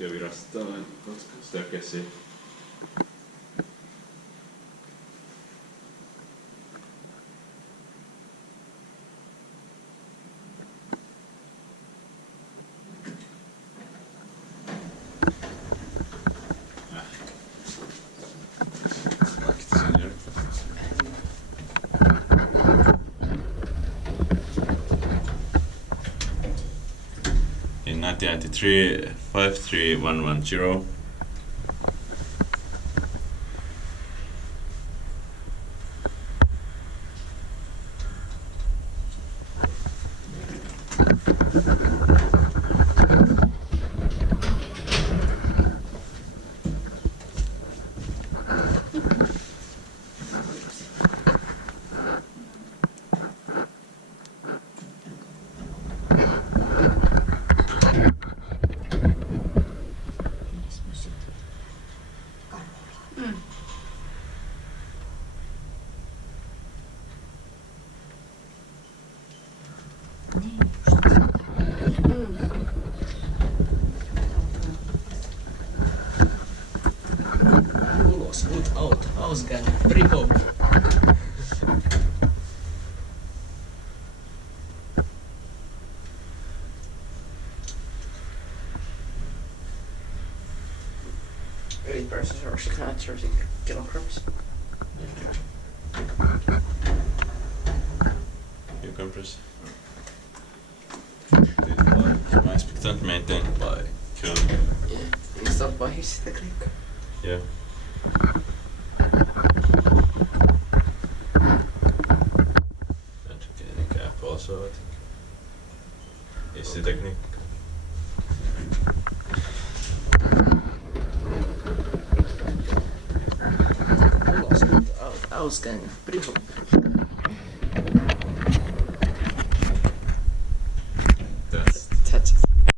Valtion stökesi. In 1993, 53110. Ulos, out, Ausgang, Privo. Weight versus or 30 kilograms. You can press. My Inspecta maintained by Kone. Yeah, installed by his technique. Yeah. And getting a cap also, I think. Is the technique. Ulos, out, Ausgang, Privo.